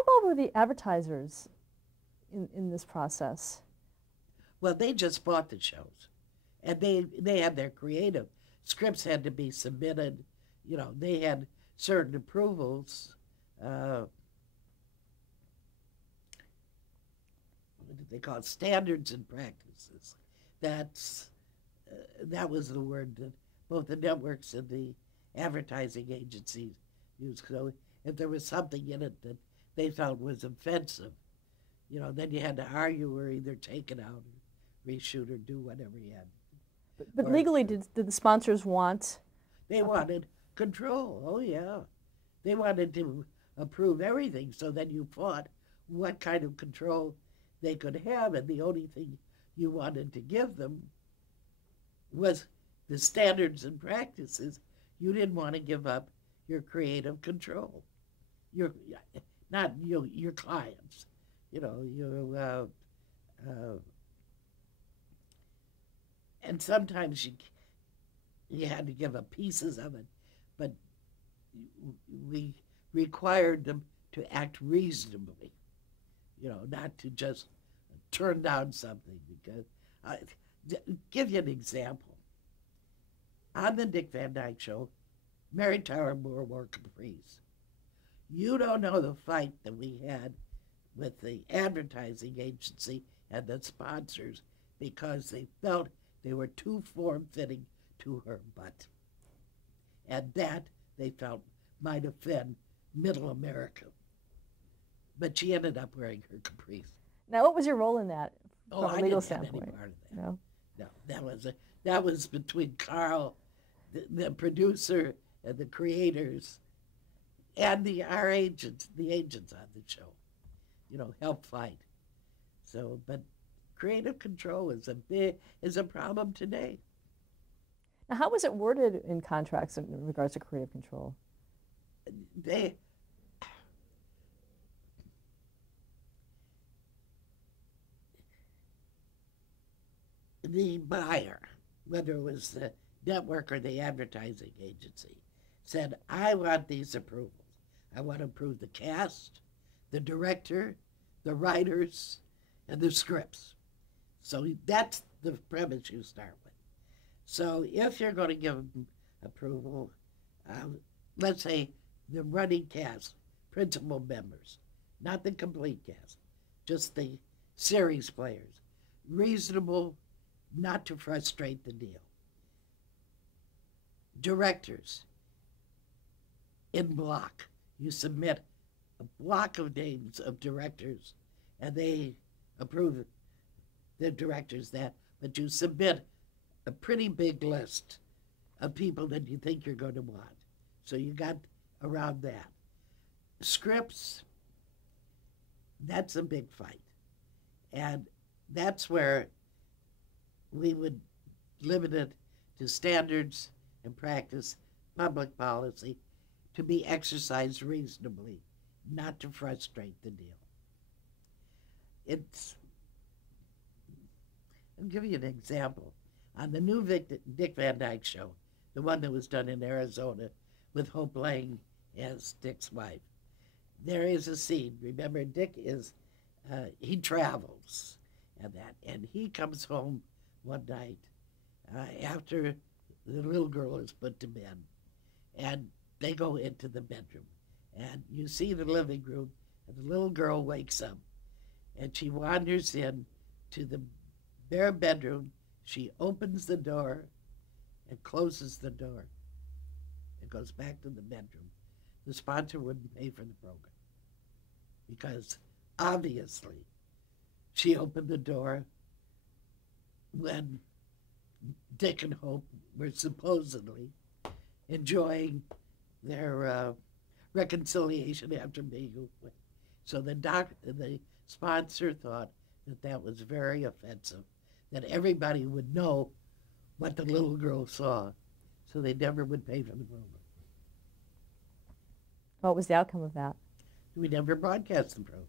involved were the advertisers in this process? Well, they just bought the shows, and they had their creative scripts had to be submitted. You know, they had certain approvals. What did they call it? Standards and practices. That's that was the word that both the networks and the advertising agencies used. So if there was something in it that they felt was offensive, you know, then you had to argue or either take it out or reshoot or do whatever you had. But Or legally, did the sponsors want? they wanted control. Oh yeah, they wanted to approve everything. So then you fought what kind of control they could have, and the only thing you wanted to give them was the standards and practices. You didn't want to give up your creative control. Your not your clients. You know, and sometimes you had to give up pieces of it, but we required them to act reasonably. You know, not to just turn down something. Because give you an example. On the Dick Van Dyke Show, Mary Tyler Moore wore capris. You don't know the fight that we had with the advertising agency and the sponsors because they felt they were too form-fitting to her butt. And that, they felt, might offend middle America. But she ended up wearing her capris. Now, what was your role in that Oh, from a I legal didn't have standpoint? any part of that. No? No, that was between Carl, the producer, and the creators, and our agents, the agents on the show. You know, help fight. So, but creative control is a problem today. Now, how was it worded in contracts in regards to creative control? They the buyer, whether it was the network or the advertising agency, said, I want these approvals. I want to approve the cast, the director, the writers, and the scripts. So that's the premise you start with. So if you're going to give them approval, let's say the running cast, principal members, not the complete cast, just the series players, reasonable, not to frustrate the deal. Directors, in block, you submit a block of names of directors, and they approve the directors that, but you submit a pretty big list of people that you think you're going to want. So you got around that. Scripts, that's a big fight. And that's where we would limit it to standards and practice, public policy, to be exercised reasonably, not to frustrate the deal. I'll give you an example. On the new Dick Van Dyke Show, the one that was done in Arizona with Hope Lang as Dick's wife, there is a scene. Remember, Dick he travels and he comes home one night after the little girl is put to bed, and they go into the bedroom, and you see the living room, and the little girl wakes up, and she wanders in to the bare bedroom. She opens the door and closes the door and goes back to the bedroom. The sponsor wouldn't pay for the program because obviously she opened the door when Dick and Hope were supposedly enjoying their reconciliation after being away. So the sponsor thought that was very offensive, that everybody would know what the little girl saw, so they never would pay for the program. What was the outcome of that? We never broadcast the program.